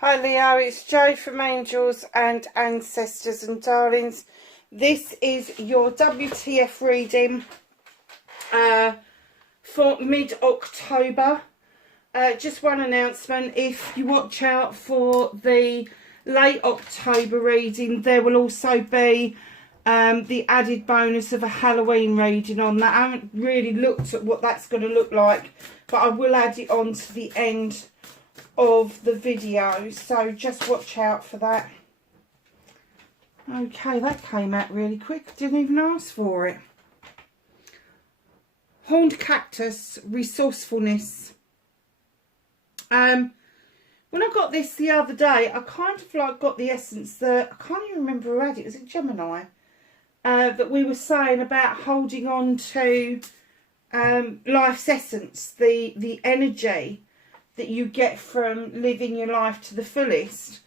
Hi Leo, it's Jo from Angels and Ancestors and Darlings. This is your WTF reading for mid-October. Just one announcement: if you watch out for the late October reading, there will also be the added bonus of a Halloween reading on that. I haven't really looked at what that's going to look like, but I will add it on to the end of the video, so just watch out for that. Okay, that came out really quick. Didn't even ask for it. Horned cactus, resourcefulness. When I got this the other day, I kind of like got the essence that I can't even remember who had it. Was it Gemini? That we were saying about holding on to life's essence, the energy that you get from living your life to the fullest,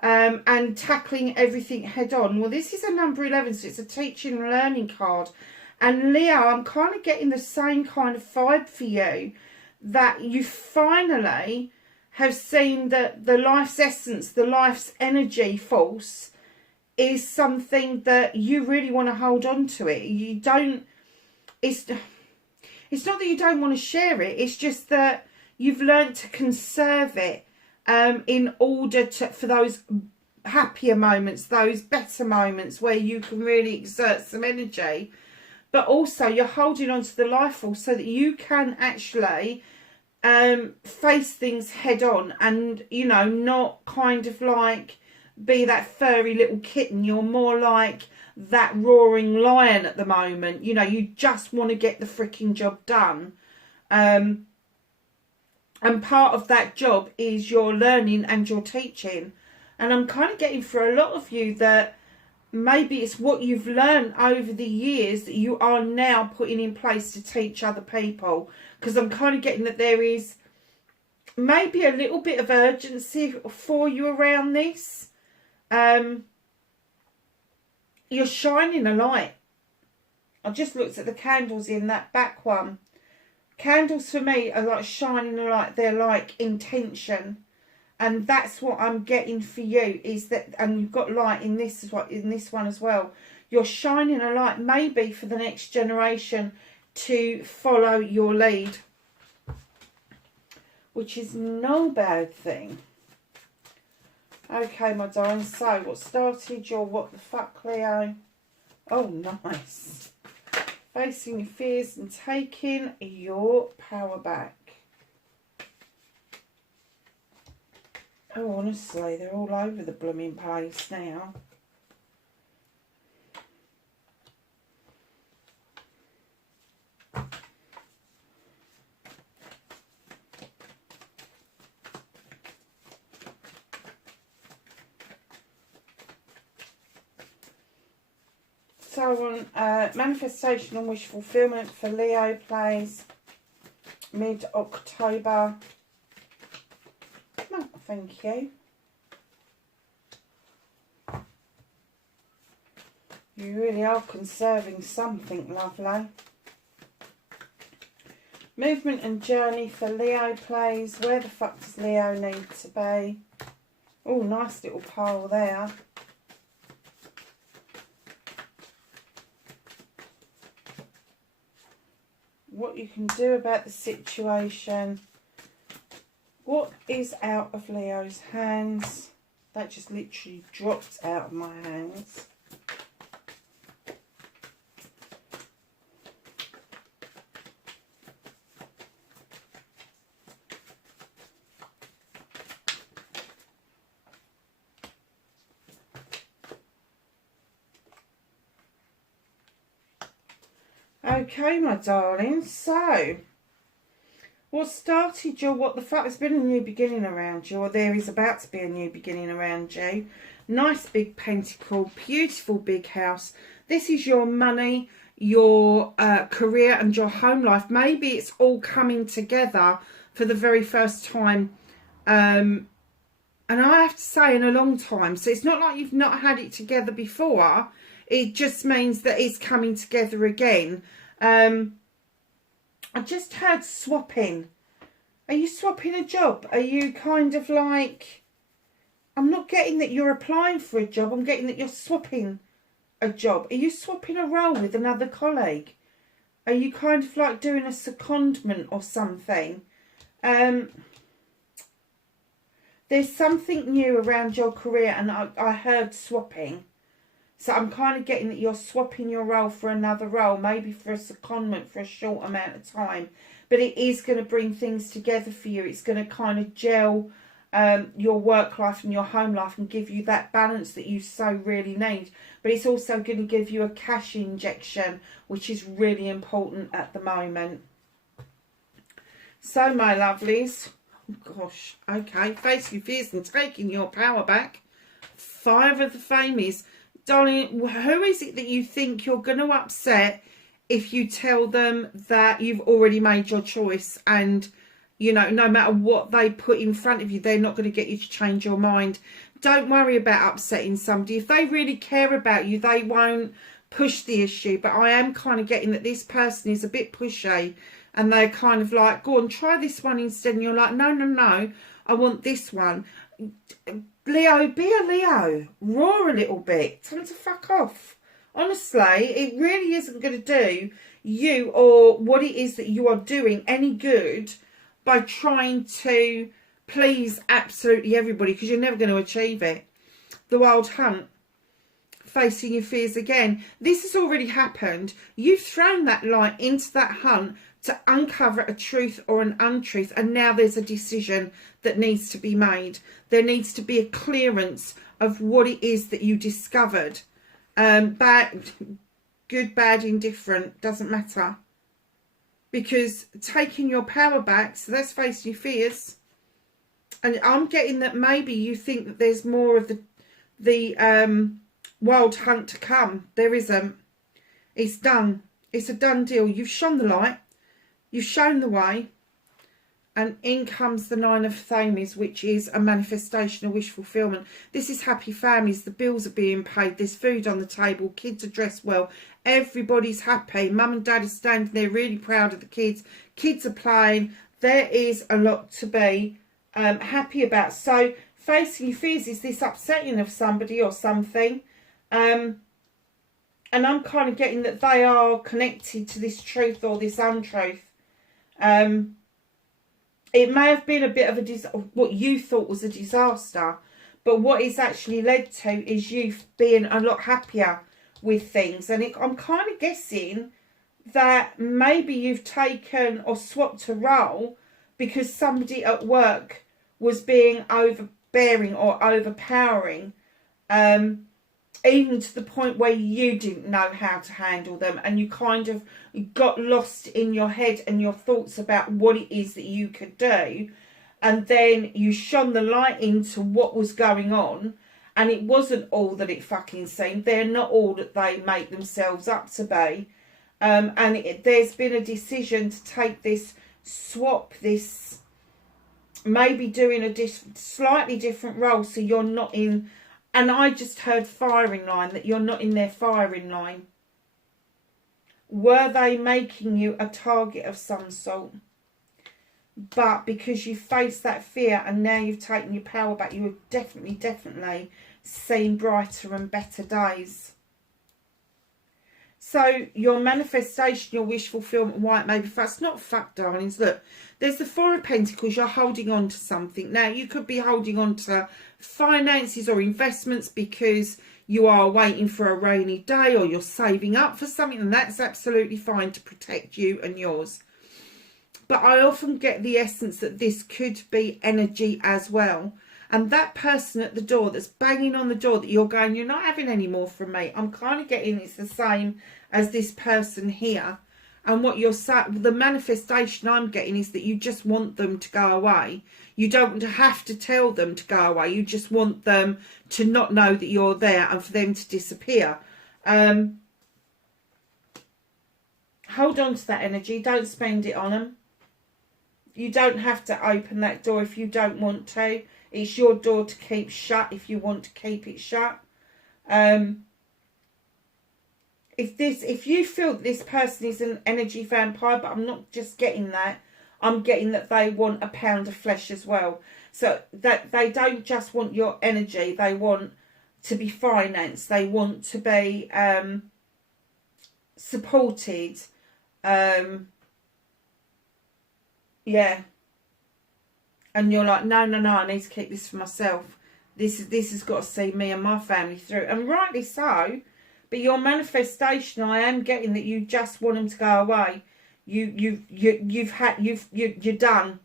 and tackling everything head on. Well, this is a number 11, so it's a teaching and learning card. And Leo, I'm kind of getting the same kind of vibe for you, that you finally have seen that the life's essence, the life's energy force is something that you really want to hold on to it. You don't, it's not that you don't want to share it, it's just that you've learned to conserve it in order for those happier moments, those better moments where you can really exert some energy. But also you're holding on to the life force so that you can actually face things head on and, you know, not kind of like be that furry little kitten. You're more like that roaring lion at the moment. You know, you just want to get the freaking job done. And part of that job is your learning and your teaching. And I'm kind of getting for a lot of you that maybe it's what you've learned over the years that you are now putting in place to teach other people. Because I'm kind of getting that there is maybe a little bit of urgency for you around this. You're shining a light. I just looked at the candles in that back one. Candles for me are like shining a light. They're like intention, and that's what I'm getting for you. Is that, and you've got light in this one as well. You're shining a light, maybe for the next generation to follow your lead, which is no bad thing. Okay, my darling. So, what started your what the fuck, Leo? Oh, nice. Facing your fears and taking your power back. Oh, honestly, they're all over the blooming place now. So on manifestation and wish fulfillment for Leo plays mid-October. No, thank you. You really are conserving something, lovely. Movement and journey for Leo plays. Where the fuck does Leo need to be? Oh, nice little pile there. What you can do about the situation. What is out of Leo's hands? That just literally dropped out of my hands. Okay, my darling, so what started your what the fuck? There's been a new beginning around you, or there is about to be a new beginning around you. Nice big pentacle, beautiful big house. This is your money, your career and your home life. Maybe it's all coming together for the very first time. And I have to say, in a long time. So it's not like you've not had it together before. It just means that it's coming together again. I just heard swapping. Are you swapping a job? Are you kind of like I'm not getting that you're applying for a job. I'm getting that you're swapping a job. Are you swapping a role with another colleague? Are you kind of like doing a secondment or something? There's something new around your career, and I heard swapping. So I'm kind of getting that you're swapping your role for another role, maybe for a secondment for a short amount of time. But it is going to bring things together for you. It's going to kind of gel your work life and your home life and give you that balance that you so really need. But it's also going to give you a cash injection, which is really important at the moment. So, my lovelies, oh gosh, okay, face your fears and taking your power back. 5 of the Famies. Darling, who is it that you think you're going to upset if you tell them that you've already made your choice, and, you know, no matter what they put in front of you, they're not going to get you to change your mind? Don't worry about upsetting somebody. If they really care about you, they won't push the issue. But I am kind of getting that this person is a bit pushy, and they're kind of like, go on, try this one instead. And you're like, no, no, no, I want this one. Leo, be a Leo. Roar a little bit. Tell them to fuck off. Honestly, it really isn't going to do you or what it is that you are doing any good by trying to please absolutely everybody, because you're never going to achieve it. The Wild Hunt. Facing your fears again. This has already happened. You've thrown that light into that hunt to uncover a truth or an untruth, and now there's a decision that needs to be made. There needs to be a clearance of what it is that you discovered. Bad, good, bad, indifferent, doesn't matter. Because taking your power back, so let's face your fears. And I'm getting that maybe you think that there's more of the Wild Hunt to come. There isn't. It's done. It's a done deal. You've shone the light. You've shown the way. And in comes the 9 of Thames, which is a manifestation of wish fulfillment. This is happy families. The bills are being paid. There's food on the table. Kids are dressed well. Everybody's happy. Mum and dad are standing there really proud of the kids. Kids are playing. There is a lot to be happy about. So facing your fears is this upsetting of somebody or something. And I'm kind of getting that they are connected to this truth or this untruth. It may have been a bit of what you thought was a disaster, but what it's actually led to is you being a lot happier with things. And I'm kind of guessing that maybe you've taken or swapped a role because somebody at work was being overbearing or overpowering, even to the point where you didn't know how to handle them, and you kind of got lost in your head and your thoughts about what it is that you could do, and then you shone the light into what was going on, and it wasn't all that it fucking seemed. They're not all that they make themselves up to be, and there's been a decision to take this swap, this maybe doing a slightly different role, so you're not in. And I just heard firing line, that you're not in their firing line. Were they making you a target of some sort? But because you faced that fear and now you've taken your power back, you have definitely seen brighter and better days. So your manifestation, your wish fulfillment, why it may be fast. Not fuck, darlings. Look, there's the 4 of Pentacles. You're holding on to something. Now, you could be holding on to finances or investments because you are waiting for a rainy day, or you're saving up for something, and that's absolutely fine to protect you and yours. But I often get the essence that this could be energy as well. And that person at the door that's banging on the door that you're going, you're not having any more from me. I'm kind of getting it's the same as this person here. And what you're saying, the manifestation I'm getting is that you just want them to go away. You don't want to have to tell them to go away. You just want them to not know that you're there and for them to disappear. Hold on to that energy. Don't spend it on them. You don't have to open that door if you don't want to. It's your door to keep shut if you want to keep it shut. If you feel that this person is an energy vampire, but I'm not just getting that, I'm getting that they want a pound of flesh as well. So that they don't just want your energy, they want to be financed, they want to be supported. Yeah. And you're like, no, I need to keep this for myself. This has got to see me and my family through. And rightly so. But your manifestation, I am getting that you just want them to go away. You're done.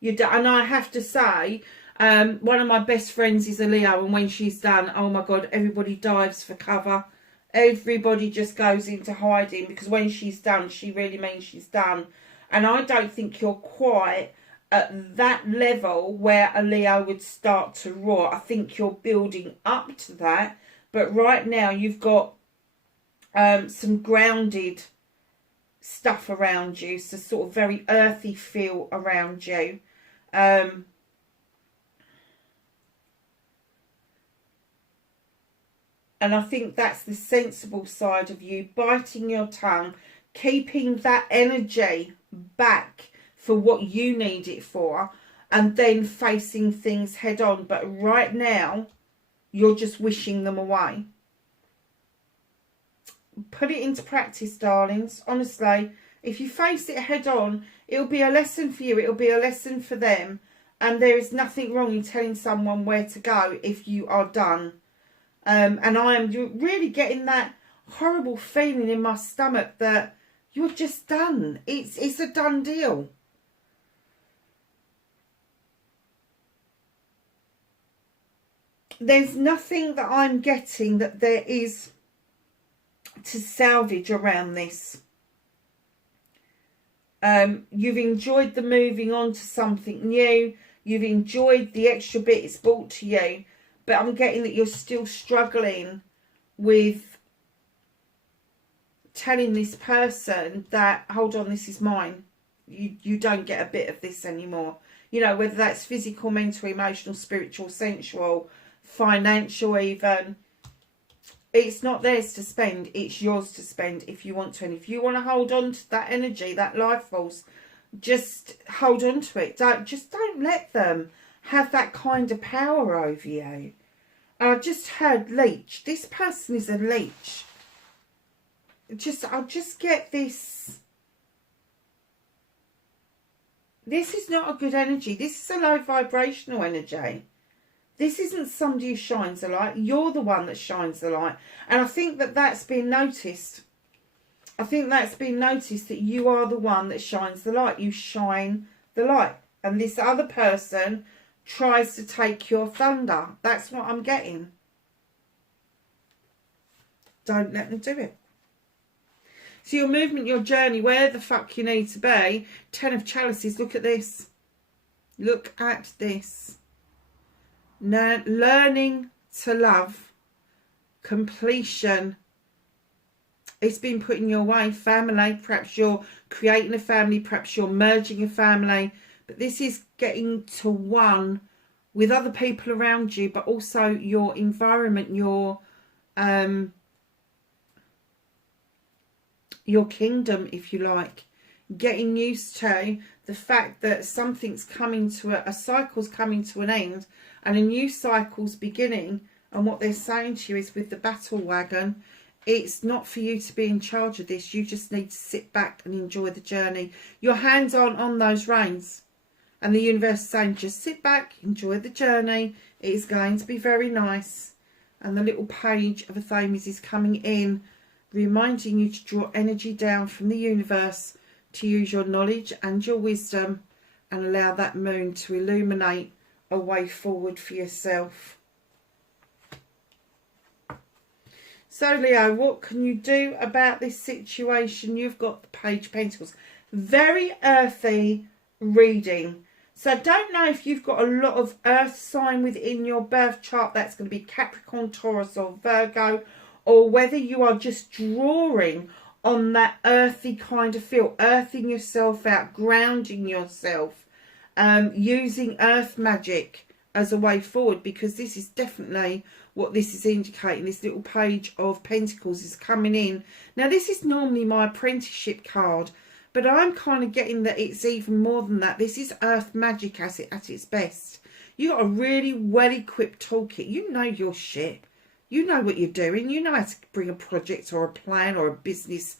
You're done. And I have to say, one of my best friends is a Leo, and when she's done, oh my God, everybody dives for cover. Everybody just goes into hiding, because when she's done, she really means she's done. And I don't think you're quite at that level where a Leo would start to roar. I think you're building up to that. But right now you've got some grounded stuff around you. So sort of very earthy feel around you. And I think that's the sensible side of you, biting your tongue, keeping that energy back for what you need it for, and then facing things head on. But right now, you're just wishing them away. Put it into practice, darlings. Honestly, if you face it head on, it'll be a lesson for you. It'll be a lesson for them. And there is nothing wrong in telling someone where to go if you are done. And I am really getting that horrible feeling in my stomach that you're just done. It's a done deal. There's nothing that I'm getting that there is to salvage around this. You've enjoyed the moving on to something new. You've enjoyed the extra bit it's brought to you. But I'm getting that you're still struggling with telling this person that, hold on, this is mine. You don't get a bit of this anymore. You know, whether that's physical, mental, emotional, spiritual, sensual, financial even. It's not theirs to spend. It's yours to spend if you want to. And if you want to hold on to that energy, that life force, just hold on to it. Don't let them have that kind of power over you. I just heard leech. This person is a leech. I'll just get this. This is not a good energy. This is a low vibrational energy. This isn't somebody who shines a light. You're the one that shines the light. And I think that that's been noticed. I think that's been noticed, that you are the one that shines the light. You shine the light. And this other person tries to take your thunder. That's what I'm getting. Don't let them do it. So your movement, your journey, where the fuck you need to be. 10 of Chalices. Look at this. Look at this. Now, learning to love. Completion. It's been put in your way. Family. Perhaps you're creating a family. Perhaps you're merging a family. But this is getting to one with other people around you, but also your environment, your kingdom, if you like. Getting used to the fact that something's coming to a cycle's coming to an end and a new cycle's beginning. And what they're saying to you is, with the battle wagon, it's not for you to be in charge of this. You just need to sit back and enjoy the journey. Your hands aren't on those reins. And the universe is saying, just sit back, enjoy the journey. It is going to be very nice. And the little page of Athames is coming in, reminding you to draw energy down from the universe, to use your knowledge and your wisdom, and allow that moon to illuminate a way forward for yourself. So Leo, what can you do about this situation? You've got the Page of Pentacles. Very earthy reading. So I don't know if you've got a lot of earth sign within your birth chart. That's going to be Capricorn, Taurus or Virgo. Or whether you are just drawing on that earthy kind of feel. Earthing yourself out. Grounding yourself. Using earth magic as a way forward. Because this is definitely what this is indicating. This little Page of Pentacles is coming in. Now this is normally my apprenticeship card. But I'm kind of getting that it's even more than that. This is earth magic at its best. You got a really well-equipped toolkit. You know your shit. You know what you're doing. You know how to bring a project or a plan or a business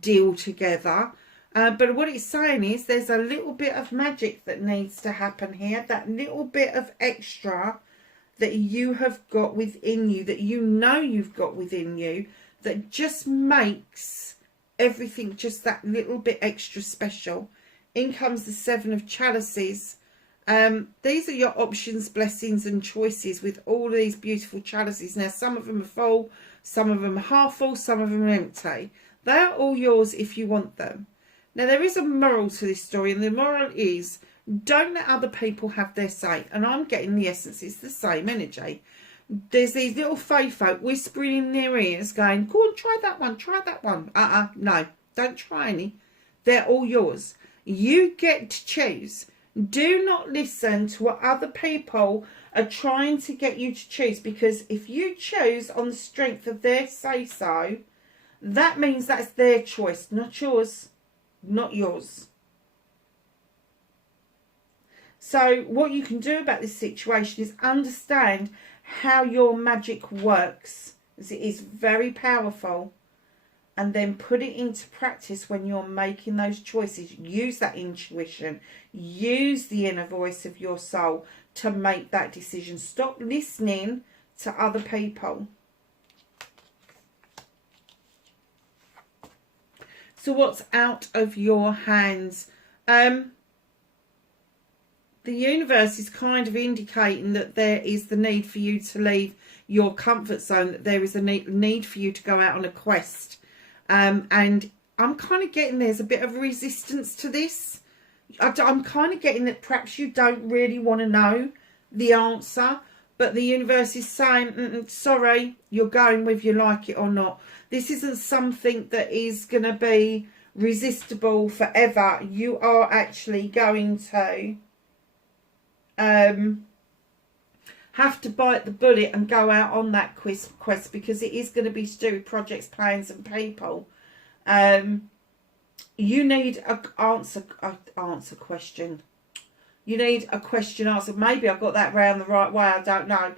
deal together. But what it's saying is there's a little bit of magic that needs to happen here. That little bit of extra that you have got within you, that you know you've got within you, that just makes everything just that little bit extra special. In comes the Seven of Chalices. These are your options, blessings and choices with all of these beautiful chalices. Now, some of them are full, some of them are half full, some of them are empty. They are all yours if you want them. Now, there is a moral to this story, and the moral is don't let other people have their say. And I'm getting the essence, it's the same energy. There's these little fae folk whispering in their ears going, go on, try that one, try that one. No, don't try any. They're all yours. You get to choose. Do not listen to what other people are trying to get you to choose, because if you choose on the strength of their say-so, that means that's their choice, not yours, not yours. So what you can do about this situation is understand how your magic works, as it is very powerful, and then put it into practice when you're making those choices. Use that intuition, use the inner voice of your soul to make that decision. Stop listening to other people. So what's out of your hands? The universe is kind of indicating that there is the need for you to leave your comfort zone, that there is a need for you to go out on a quest. And I'm kind of getting there's a bit of resistance to this. I'm kind of getting that perhaps you don't really want to know the answer, but the universe is saying, sorry, you're going whether you like it or not. This isn't something that is going to be resistible forever. You are actually going to have to bite the bullet and go out on that quest, because it is going to be to do with projects, plans and people. You need an answer question. You need a question answered. Maybe I got that round the right way, I don't know.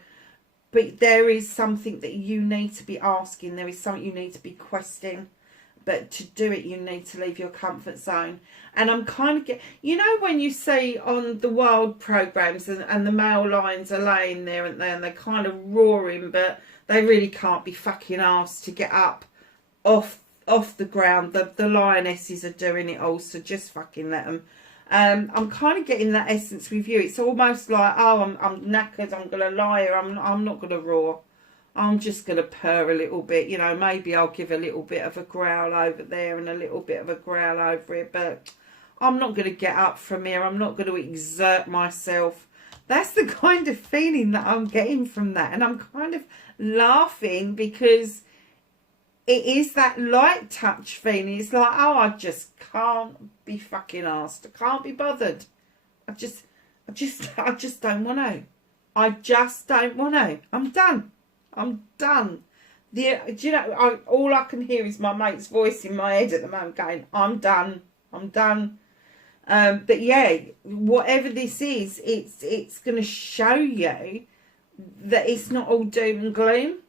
But there is something that you need to be asking. There is something you need to be questing. But to do it, you need to leave your comfort zone. And I'm kind of you know, when you see on the wild programs and the male lions are laying there and they're kind of roaring, but they really can't be fucking asked to get up off the ground. The lionesses are doing it all, so just fucking let them. I'm kind of getting that essence with you. It's almost like, oh, I'm knackered, I'm going to lie here, I'm not going to roar. I'm just going to purr a little bit, you know, maybe I'll give a little bit of a growl over there and a little bit of a growl over it, but I'm not going to get up from here. I'm not going to exert myself. That's the kind of feeling that I'm getting from that. And I'm kind of laughing because it is that light touch feeling. It's like, oh, I just can't be fucking asked. I can't be bothered. I just don't want to. I just don't want to. I'm done. I'm done. Do you know, all I can hear is my mate's voice in my head at the moment going, I'm done. I'm done. But yeah, whatever this is, it's going to show you that it's not all doom and gloom.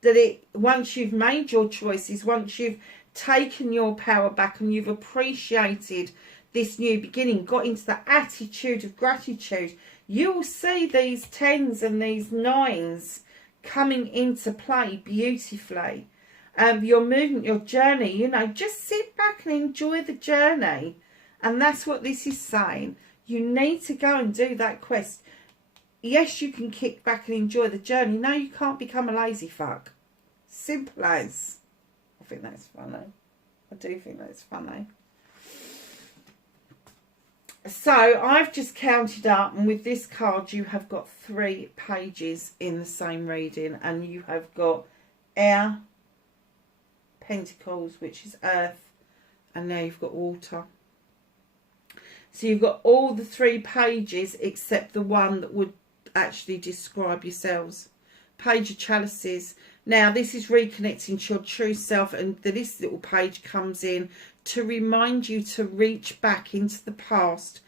That once you've made your choices, once you've taken your power back and you've appreciated this new beginning, got into the attitude of gratitude, you will see these 10s and these 9s coming into play beautifully. Your movement, your journey, you know, just sit back and enjoy the journey. And that's what this is saying. You need to go and do that quest. Yes, you can kick back and enjoy the journey. No, you can't become a lazy fuck. Simple as. I think that's funny. I do think that's funny. So I've just counted up, and with this card you have got 3 pages in the same reading, and you have got air, pentacles, which is earth, and now you've got water. So you've got all the 3 pages except the one that would actually describe yourselves. Page of Chalices. Now this is reconnecting to your true self, and this little page comes in to remind you to reach back into the past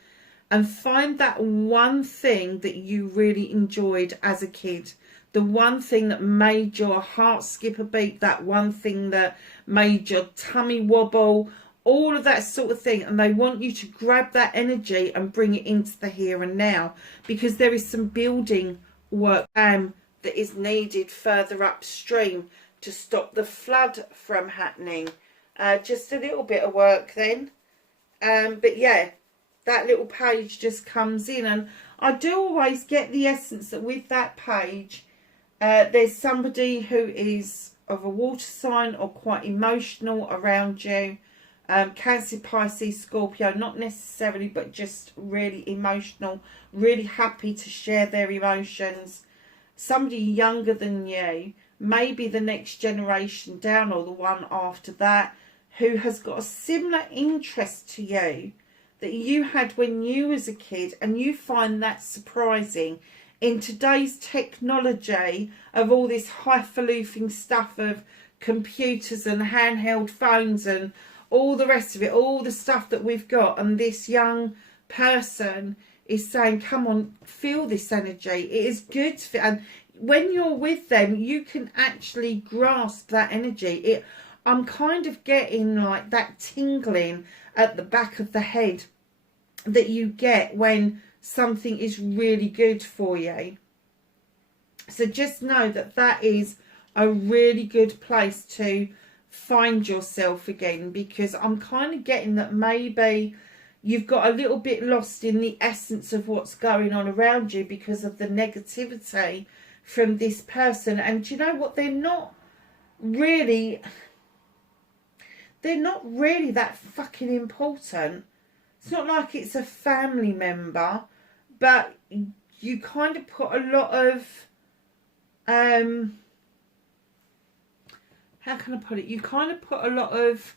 and find that one thing that you really enjoyed as a kid. The one thing that made your heart skip a beat, that one thing that made your tummy wobble, all of that sort of thing. And they want you to grab that energy and bring it into the here and now, because there is some building work that is needed further upstream to stop the flood from happening. Just a little bit of work then. But yeah, that little page just comes in, and I do always get the essence that with that page, there's somebody who is of a water sign or quite emotional around you. Cancer, Pisces, Scorpio, not necessarily, but just really emotional, really happy to share their emotions. Somebody younger than you, maybe the next generation down or the one after that, who has got a similar interest to you that you had when you was a kid, and you find that surprising in today's technology of all this highfalutin stuff of computers and handheld phones and all the rest of it, all the stuff that we've got. And this young person is saying, come on, feel this energy. It is good to feel. And when you're with them, you can actually grasp that energy. I'm kind of getting like that tingling at the back of the head that you get when something is really good for you. So just know that that is a really good place to find yourself again, because I'm kind of getting that maybe you've got a little bit lost in the essence of what's going on around you because of the negativity from this person. And do you know what? They're not really that fucking important. It's not like it's a family member, but you kind of put a lot of how can I put it? You kind of put a lot of,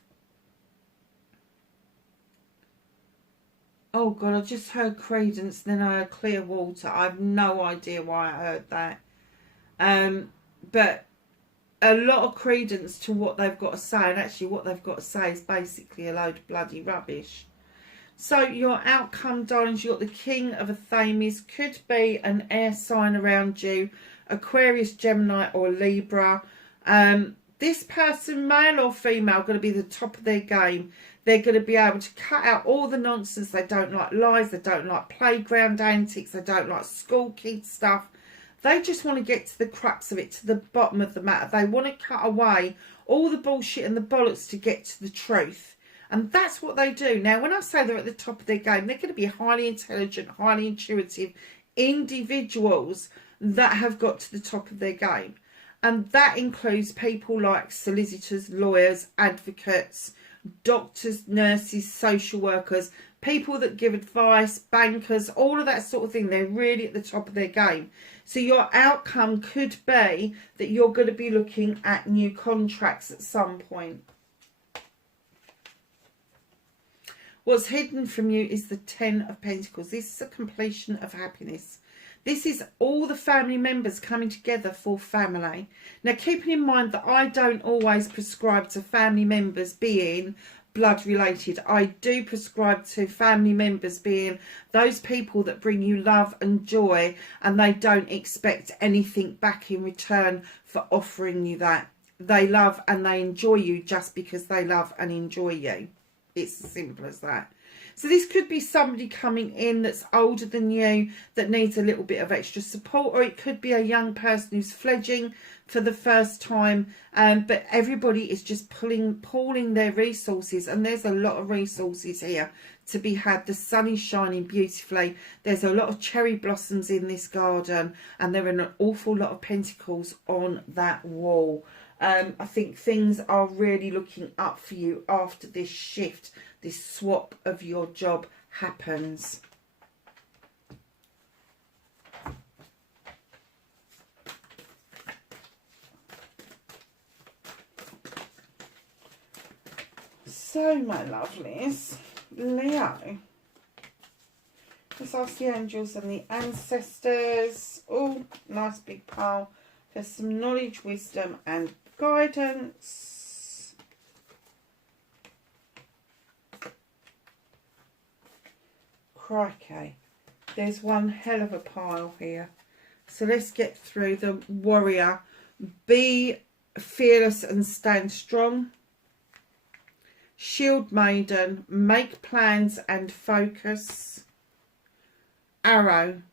oh God, I just heard Credence, then I heard Clear Water. I have no idea why I heard that. But a lot of credence to what they've got to say, and actually what they've got to say is basically a load of bloody rubbish. So your outcome, darlings, you've got the King of Athames. Could be an air sign around you, Aquarius, Gemini or Libra. This person, male or female, going to be the top of their game. They're going to be able to cut out all the nonsense. They don't like lies. They don't like playground antics. They don't like school kid stuff. They just want to get to the crux of it, to the bottom of the matter. They want to cut away all the bullshit and the bollocks to get to the truth. And that's what they do. Now, when I say they're at the top of their game, they're going to be highly intelligent, highly intuitive individuals that have got to the top of their game. And that includes people like solicitors, lawyers, advocates, doctors, nurses, social workers, people that give advice, bankers, all of that sort of thing. They're really at the top of their game. So your outcome could be that you're going to be looking at new contracts at some point. What's hidden from you is the Ten of Pentacles. This is a completion of happiness. This is all the family members coming together for family. Now, keeping in mind that I don't always prescribe to family members being blood related. I do prescribe to family members being those people that bring you love and joy, and they don't expect anything back in return for offering you that. They love and they enjoy you just because they love and enjoy you. It's as simple as that. So this could be somebody coming in that's older than you that needs a little bit of extra support, or it could be a young person who's fledging for the first time. But everybody is just pooling their resources, and there's a lot of resources here to be had. The sun is shining beautifully. There's a lot of cherry blossoms in this garden, and there are an awful lot of pentacles on that wall. I think things are really looking up for you after this shift, this swap of your job happens. So, my lovelies, Leo, let's ask the angels and the ancestors. Oh, nice big pile. There's some knowledge, wisdom and guidance. crikey. There's one hell of a pile here. So let's get through the warrior. Be fearless and stand strong. Shield maiden. Make plans and focus. Arrow.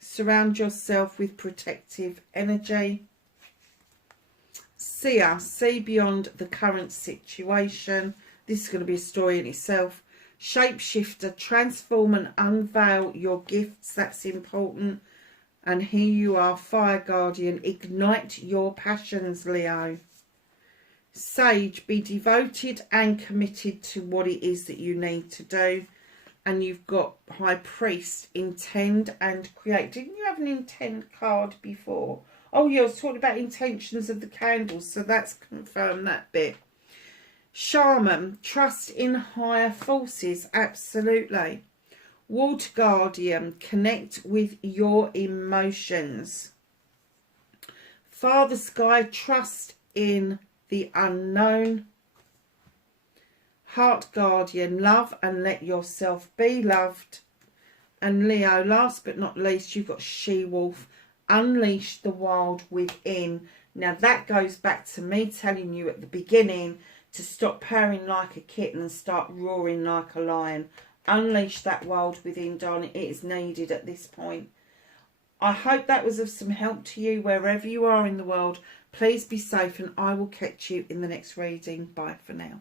Surround yourself with protective energy. Seer. See beyond the current situation. This is going to be a story in itself. Shapeshifter. Transform and unveil your gifts. That's important. And here you are, Fire Guardian. Ignite your passions, Leo. Sage, be devoted and committed to what it is that you need to do. And you've got High Priest, intend and create. Didn't you have an intent card before? Oh, yeah, I was talking about intentions of the candles, so that's confirmed that bit. Shaman, trust in higher forces, absolutely. Water Guardian, connect with your emotions. Father Sky, trust in the unknown. Heart Guardian, love and let yourself be loved. And Leo, last but not least, you've got She-Wolf, unleash the wild within. Now that goes back to me telling you at the beginning to stop purring like a kitten and start roaring like a lion. Unleash that wild within, darling. It is needed at this point. I hope that was of some help to you wherever you are in the world. Please be safe and I will catch you in the next reading. Bye for now.